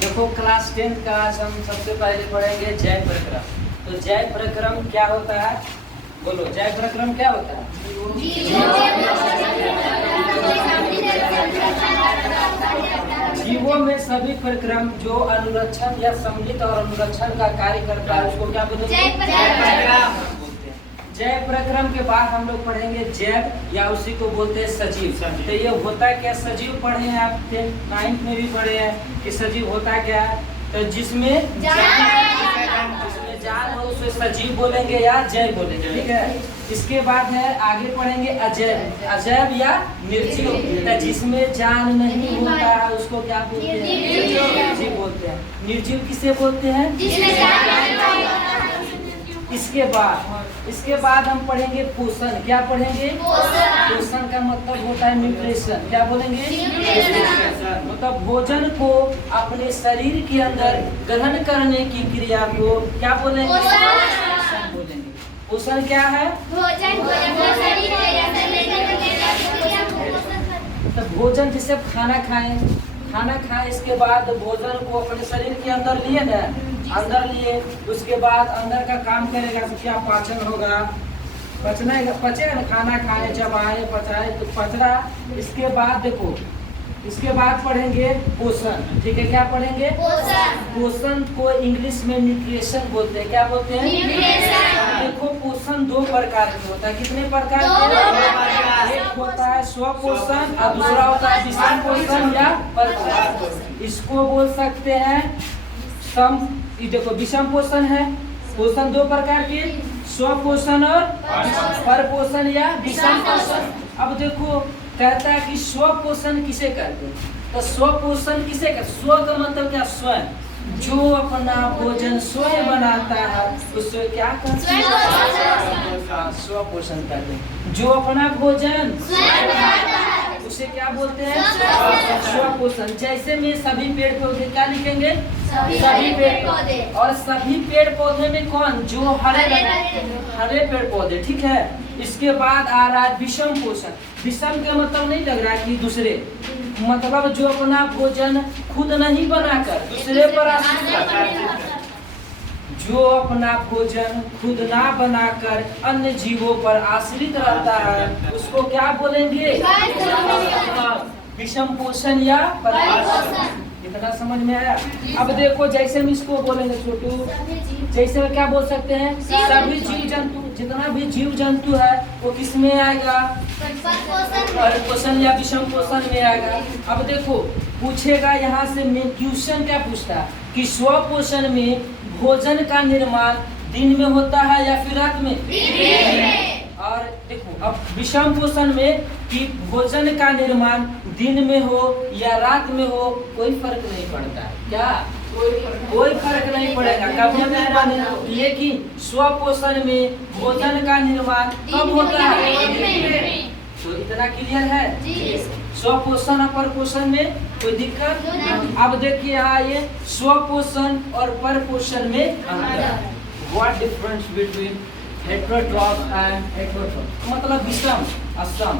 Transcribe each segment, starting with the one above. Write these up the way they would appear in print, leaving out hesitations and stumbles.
देखो क्लास 10 का आज हम सबसे पहले पढ़ेंगे जय प्रक्रम। तो जय प्रक्रम क्या होता है? बोलो, जय प्रक्रम क्या होता है? जीवों में सभी प्रक्रम जो अनुरक्षण या सम्मिलित और अनुरक्षण का कार्य करता है उसको क्या बोलते हैं? बोलते हैं। जय प्रक्रम के बाद हम लोग पढ़ेंगे जैव या उसी को बोलते हैं सजीव। तो ये होता क्या? सजीव पढ़े हैं आप 9th में भी पढ़े हैं कि सजीव होता क्या है? तो जिसमें जान हो उसे सजीव बोलेंगे या जैव बोलेंगे, ठीक है। इसके बाद है आगे पढ़ेंगे अजैव, अजैव या निर्जीव। तो जिसमें जान नहीं होता है उसको क्या बोलते हैं? निर्जीव बोलते हैं। निर्जीव किसे बोलते हैं? इसके बाद हम पढ़ेंगे पोषण। क्या पढ़ेंगे? पोषण का मतलब होता है न्यूट्रिशन। क्या बोलेंगे? मतलब भोजन को अपने शरीर के अंदर ग्रहण करने की क्रिया को क्या बोलेंगे? पोषण बोलेंगे। पोषण क्या है? तो भोजन जैसे खाना खाएं, इसके बाद भोजन को अपने शरीर के अंदर लिए ना, अंदर लिए उसके बाद अंदर का काम करेगा तो क्या पाचन होगा? पचेगा ना, खाना खाए चबाए पचाए तो पचरा। इसके बाद देखो, इसके बाद पढ़ेंगे पोषण, ठीक है। क्या पढ़ेंगे? पोषण को इंग्लिश में न्यूट्रिशन बोलते हैं। क्या बोलते हैं? देखो पोषण 2 प्रकार के होता है। कितने प्रकार के? एक होता है स्वपोषण और दूसरा होता है विषम पोषण या परपोषण। इसको बोल सकते हैं देखो विषम पोषण है। पोषण 2 प्रकार के, स्वपोषण और परपोषण या विषम पोषण। अब देखो कहता है कि स्वपोषण किसे कहते हैं? तो स्वपोषण किसे कहते? स्व का मतलब क्या? स्वयं। जो अपना भोजन स्वयं बनाता है उससे क्या कहते हैं? स्वपोषण कहते हैं। जो अपना भोजन उसे क्या बोलते हैं? स्वपोषण। जैसे में सभी पेड़ पौधे क्या लिखेंगे? सभी पेड़ पौधे। और सभी पेड़ पौधे में कौन? जो हरे पेड़ पौधे, ठीक है। इसके बाद आ रहा है विषम पोषण। विषम का मतलब नहीं लग रहा है कि दूसरे, मतलब जो अपना भोजन खुद नहीं बनाकर दूसरे पर आश्रित, जो अपना भोजन खुद ना बनाकर अन्य जीवों पर आश्रित रहता है उसको क्या बोलेंगे? विषम पोषण या परपोषण। इतना समझ में आया? अब देखो जैसे हम इसको बोलेंगे छोटू, जैसे क्या बोल सकते हैं? सभी जीव जंतु, जितना भी जीव जंतु है वो किस में आएगा? परपोषण या विषम पोषण में आएगा। अब देखो पूछेगा यहाँ से, मैं क्वेश्चन क्या पूछता है कि स्वपोषण में भोजन का निर्माण दिन में होता है या फिर रात में? और देखो अब विषम पोषण में कि भोजन का निर्माण दिन में हो या रात में हो कोई फर्क नहीं पड़ता है। क्या? कोई फर्क नहीं पड़ेगा कभी भी। लेकिन स्वपोषण में भोजन का निर्माण कब होता है? तो इतना क्लियर है? स्वपोषण और परपोषण में कोई दिक्कत? अब देखिए यहाँ ये स्वपोषण और परपोषण में अंतर। What difference between heterotroph and heterotroph? मतलब विषम असम।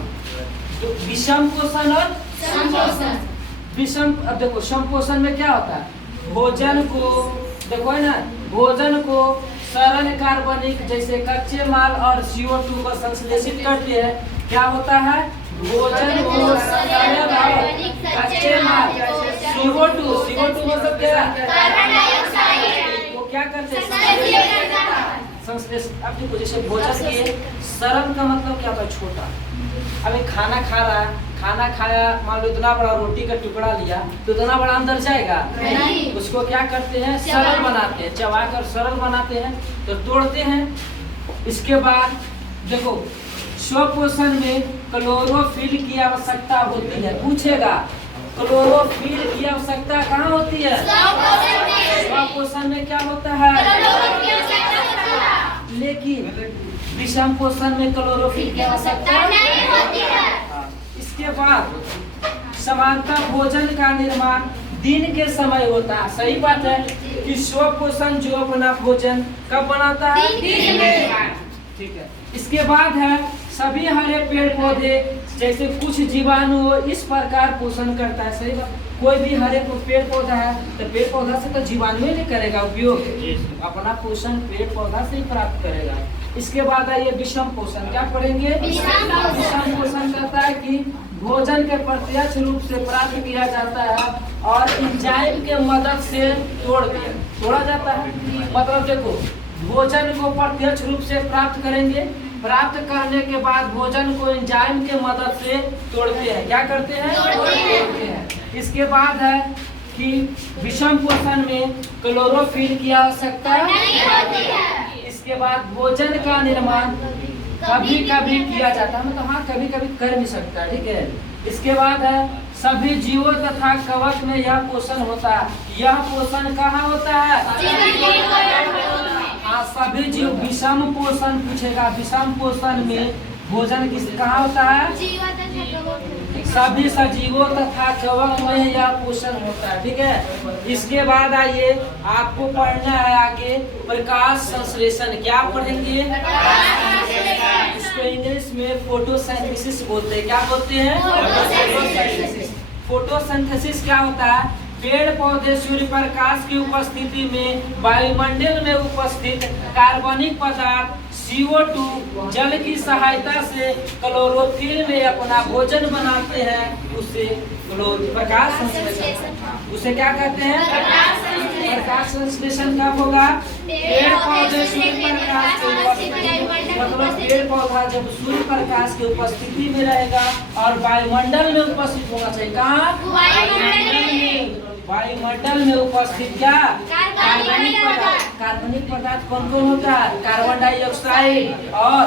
तो विषम पोषण और समपोषण। विषम, अब देखो समपोषण में क्या होता है? भोजन को देखो है ना, भोजन को सरल कार्बनिक जैसे कच्चे माल और CO2 को संश्लेषित करते हैं। क्या होता है? भोजन को सरल और कच्चे माल CO2 मतलब क्या? कार्बन डाइऑक्साइड वो क्या करते हैं? संश्लेषित। अब देखो जैसे भोजन के सरल का मतलब क्या होता है? छोटा। अब एक खाना खा रहा है, खाना खाया, मान लो इतना बड़ा रोटी का टुकड़ा लिया तो इतना बड़ा अंदर जाएगा नहीं। उसको क्या करते हैं? सरल बनाते हैं, चबाकर सरल बनाते हैं तो तोड़ते हैं। इसके बाद देखो स्वपोषण में क्लोरोफिल की आवश्यकता होती है। पूछेगा क्लोरोफिल की आवश्यकता कहाँ होती है? स्वपोषण में क्या होता है? लेकिन विषम पोषण में क्लोरोफिल की आवश्यकता नहीं होती है। इसके बाद समानता भोजन का निर्माण दिन के समय होता है। सही बात है कि स्वपोषण जो अपना भोजन कब बनाता है? दिन में। ठीक है। इसके बाद है सभी हरे पेड़ पौधे जैसे कुछ जीवाणु इस प्रकार पोषण करता है। सही बात। कोई भी हरे पेड़ पौधा है तो पेड़ पौधा से तो जीवाणु ही नहीं करेगा उपयोग, अपना पोषण पेड़ पौधा से ही प्राप्त करेगा। इसके बाद आइए विषम पोषण, क्या पढ़ेंगे? विषम पोषण कहता है कि भोजन के प्रत्यक्ष रूप से प्राप्त किया जाता है और एंजाइम के मदद से तोड़ा जाता है। मतलब देखो, भोजन को प्रत्यक्ष रूप से प्राप्त करेंगे, प्राप्त करने के बाद भोजन को एंजाइम के मदद से तोड़ते हैं। क्या करते हैं? तोड़ते हैं। इसके बाद है कि विषम पोषण में क्लोरोफिल की आवश्यकता नहीं होती है। इसके बाद भोजन का निर्माण कभी कभी किया जाता है, मतलब हाँ कभी कभी कर भी सकता है, ठीक है। इसके बाद है सभी जीवों तथा कवक में यह पोषण होता है। यह पोषण कहाँ होता है? हाँ, सभी जीव। विषम पोषण पूछेगा, विषम पोषण में भोजन किस कहाँ होता है? सभी सजीवों तथा कवक में यह पोषण होता है, ठीक है। इसके बाद आइए आपको पढ़ना है आगे प्रकाश संश्लेषण। क्या पढ़ेंगे? इसको इंग्लिश में फोटोसिंथेसिस बोलते हैं। क्या बोलते हैं? फोटोसिंथेसिस। फोटोसिंथेसिस क्या होता है? पेड़ पौधे सूर्य प्रकाश की उपस्थिति में वायुमंडल में उपस्थित कार्बनिक पदार्थ CO2 जल की सहायता से क्लोरोफिल में अपना भोजन बनाते हैं। उससे प्रकाश संश्लेषण, उसे क्या कहते हैं? प्रकाश संश्लेषण कब होगा? पेड़ पौधे सूर्य प्रकाश की उपस्थिति, मतलब पेड़ पौधा जब सूर्य प्रकाश की उपस्थिति में रहेगा और वायुमंडल में उपस्थित होना चाहिए। कहाँ? वायुमंडल में उपस्थित क्या? कार्बनिक पदार्थ। कार्बनिक पदार्थ कौन कौन होता है? कार्बन डाइऑक्साइड और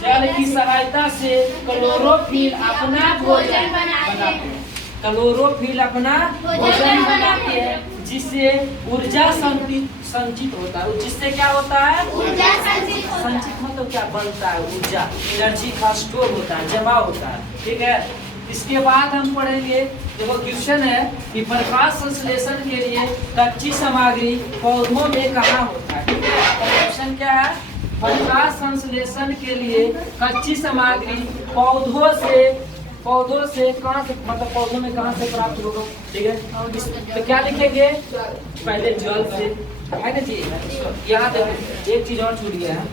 जल की सहायता से क्लोरोफिल अपना भोजन बनाते हैं। क्लोरोफिल अपना भोजन बनाते हैं, जिससे ऊर्जा संचित होता है। जिससे क्या होता है? ऊर्जा संचित मतलब क्या बनता है? ऊर्जा, एनर्जी का स्टोर होता है, जमा होता है, ठीक है। इसके बाद हम पढ़ेंगे, देखो क्वेश्चन है कि प्रकाश संश्लेषण के लिए कच्ची सामग्री पौधों में कहाँ होता है, ठीक है। क्वेश्चन क्या है? प्रकाश संश्लेषण के लिए कच्ची सामग्री पौधों से कहाँ से, मतलब पौधों में कहाँ से प्राप्त होगा, ठीक है। तो क्या लिखेंगे? पहले जल से, है ना जी। यहाँ देखो एक चीज और छूट गया है,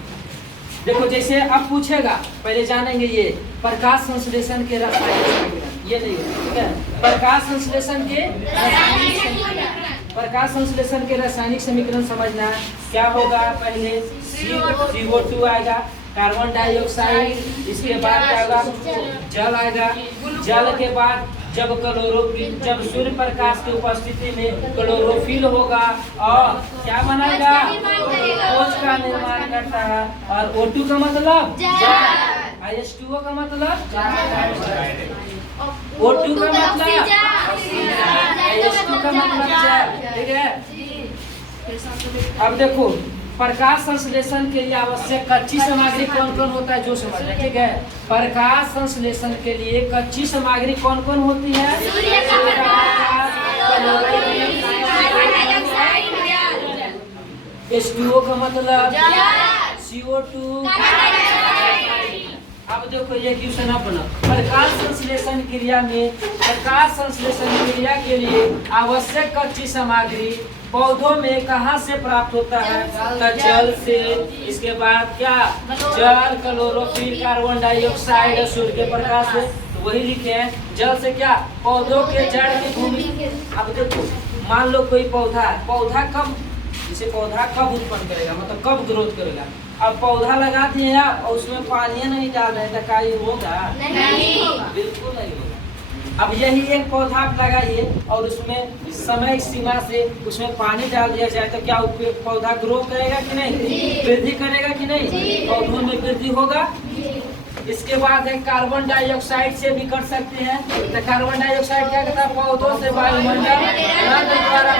देखो जैसे अब पूछेगा, पहले जानेंगे ये प्रकाश संश्लेषण के रासायनिक समीकरण, ये नहीं है, ठीक है। प्रकाश संश्लेषण के रासायनिक समीकरण समझना है। क्या होगा? पहले CO2 आएगा, कार्बन डाइऑक्साइड, इसके बाद क्या होगा? जल आएगा, जल के बाद जब क्लोरोफिल, जब सूर्य प्रकाश की उपस्थिति में क्लोरोफिल होगा और क्या बनाएगा? कोश का निर्माण करता है। और O2 का मतलब H2O का मतलब O2 का मतलब H2 का मतलब जल, ठीक है। अब देखो प्रकाश संश्लेषण के लिए आवश्यक कच्ची सामग्री कौन कौन होता है, जो समझना है, ठीक है। प्रकाश संश्लेषण के लिए कच्ची सामग्री कौन कौन होती है? H2O का मतलब CO2। अब देखो ये क्वेश्चन अपना प्रकाश संश्लेषण क्रिया के लिए आवश्यक कच्ची सामग्री पौधों में कहाँ से प्राप्त होता है? तो जल से। इसके बाद क्या? जल, क्लोरोफिल, कार्बन डाइऑक्साइड, सूर्य के प्रकाश से। तो वही लिखे हैं, जल से क्या? पौधों के जड़ की भूमि। अब देखो मान लो कोई पौधा कब, जैसे पौधा कब उत्पन्न करेगा, मतलब कब ग्रोथ करेगा। अब पौधा लगा दिए आप और उसमें पानी नहीं डाल रहे तो क्या ये होगा? नहीं होगा, बिल्कुल नहीं होगा। अब यही एक पौधा आप लगाइए और उसमें समय सीमा से उसमें पानी डाल दिया जाए तो क्या पौधा ग्रो करेगा कि नहीं? वृद्धि करेगा कि नहीं? पौधों में वृद्धि होगा। इसके बाद है कार्बन डाइऑक्साइड से भी कर सकते हैं। तो कार्बन डाइऑक्साइड क्या कहता है? पौधों से वायुमंडल रंध्र द्वारा,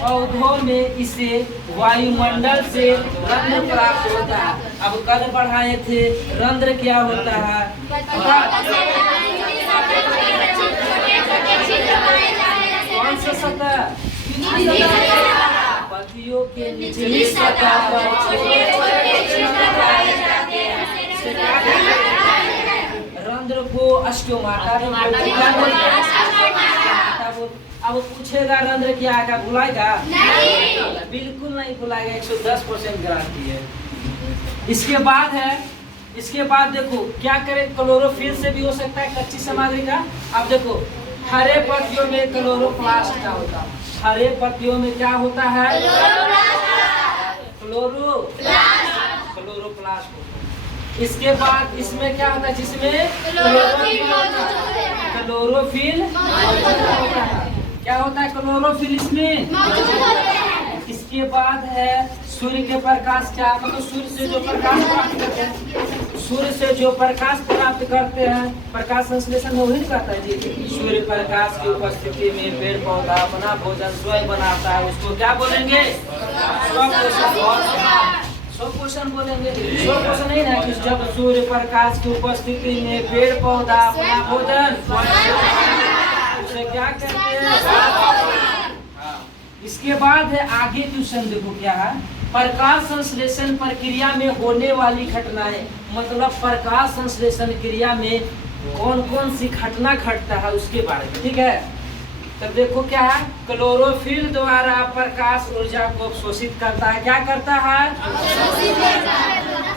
पौधों में इसे वायुमंडल से रंध्र प्राप्त होता है। अब कल बढ़ाए थे रंध्र क्या होता है? कौन सा सतह? पत्तियों के निचली सतह पर रंध्र को स्टोमाटा अब पूछेगा रंध्र क्या आएगा, भुलाएगा नहीं, बिल्कुल नहीं भुलाएगा, 110% गारंटी है। इसके बाद देखो क्या करे, क्लोरोफिल से भी हो सकता है कच्ची सामग्री का। अब देखो हरे पत्तियों में क्लोरोप्लास्ट क्या होता है, हरे पत्तियों में क्या होता है, क्लोरोप्लास्ट। इसके बाद इसमें क्या होता है, जिसमें क्लोरोफिल होता है, क्या होता है, क्लोरोफिल इसमें। इसके बाद है सूर्य के प्रकाश, क्या मतलब सूर्य से जो प्रकाश प्राप्त करते हैं, सूर्य से जो प्रकाश प्राप्त करते हैं, प्रकाश संश्लेषण में वही कहता है जी। सूर्य प्रकाश की उपस्थिति में पेड़ पौधा अपना भोजन स्वयं बनाता है, उसको क्या बोलेंगे, स्वपोषण बोलेंगे। स्वपोषण नहीं ना कि जब सूर्य प्रकाश की उपस्थिति में पेड़ पौधा अपना भोजन उसे क्या कहते हैं। इसके बाद है आगे क्वेश्चन, देखो क्या है, प्रकाश संश्लेषण प्रक्रिया में होने वाली घटनाएं, मतलब प्रकाश संश्लेषण क्रिया में कौन कौन सी घटना घटता है उसके बारे में, ठीक है। तब देखो क्या है, क्लोरोफिल द्वारा प्रकाश ऊर्जा को अवशोषित करता है, क्या करता है,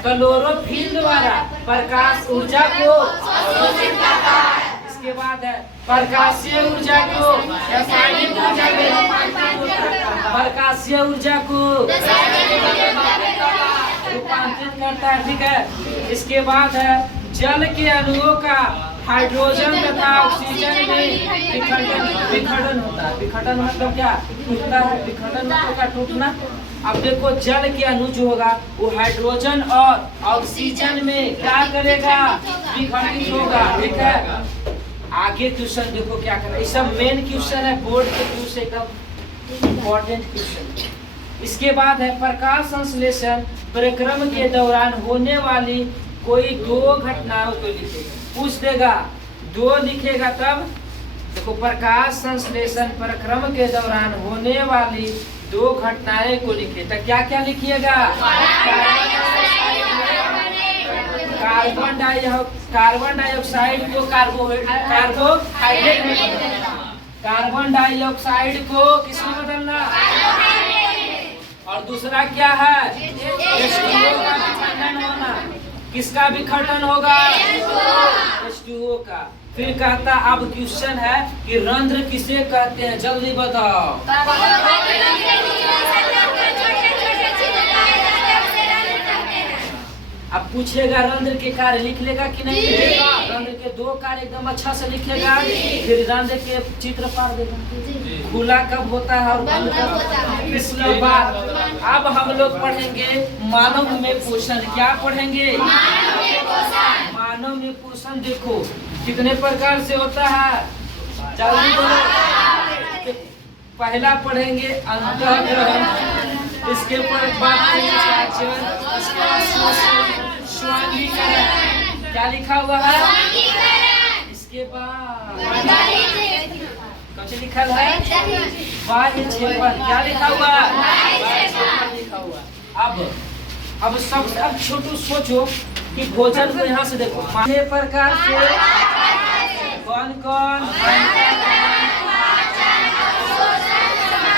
क्लोरोफिल द्वारा प्रकाश ऊर्जा को अवशोषित करता है। इसके बाद है प्रकाशीय ऊर्जा को रासायनिक ऊर्जा में प्रकाशीय ऊर्जा को रूपांतरित करता है, ठीक है। इसके बाद है जल के अणुओं का हाइड्रोजन तथा ऑक्सीजन में विखंडन होता है। विखंडन मतलब क्या, टूटता है, विखंडन मतलब क्या, टूटना। अब देखो जल के अणु जो होगा वो हाइड्रोजन और ऑक्सीजन में क्या करेगा, विखंडित होगा, ठीक है। आगे क्वेश्चन देखो क्या करना, ये सब मेन क्वेश्चन है, बोर्ड के क्वेश्चन एकदम इम्पोर्टेंट क्वेश्चन। इसके बाद है प्रकाश संश्लेषण प्रक्रम के दौरान होने वाली कोई दो घटनाओं को लिखेगा, पूछ देगा, दो लिखेगा तब। देखो प्रकाश संश्लेषण प्रक्रम के दौरान होने वाली दो घटनाएं को लिखे, तो क्या क्या लिखिएगा, कार्बन डाइऑक्साइड को कार्बन डाइऑक्साइड को किसमें बदलना, और दूसरा क्या है, H2O का विखंडन होना। किसका विखंडन होगा, H2O का। फिर कहता अब क्वेश्चन है कि रंध्र किसे कहते हैं, जल्दी बताओ। अब पूछेगा रंध्र के कार्य लिख लेगा कि नहीं लिखेगा, रंध्र के दो कार्य एकदम अच्छा से लिखेगा, फिर रंध्र के चित्र पार देगा, खुला कब होता है और बंद कब होता है। इसके बाद अब हम लोग पढ़ेंगे मानव में पोषण, क्या पढ़ेंगे, मानव में पोषण। देखो कितने प्रकार से होता है, जल्दी बोलो। पहला पढ़ेंगे अंतःग्रहण, इसके बाद स्वांगीकरण, क्या लिखा हुआ है, इसके बाद कुछ लिखा है, बाह्य क्षेपण, क्या लिखा हुआ, लिखा हुआ। अब सबसे अब छोटू सोचो कि भोजन को यहाँ से देखो, प्रकार से कौन कौन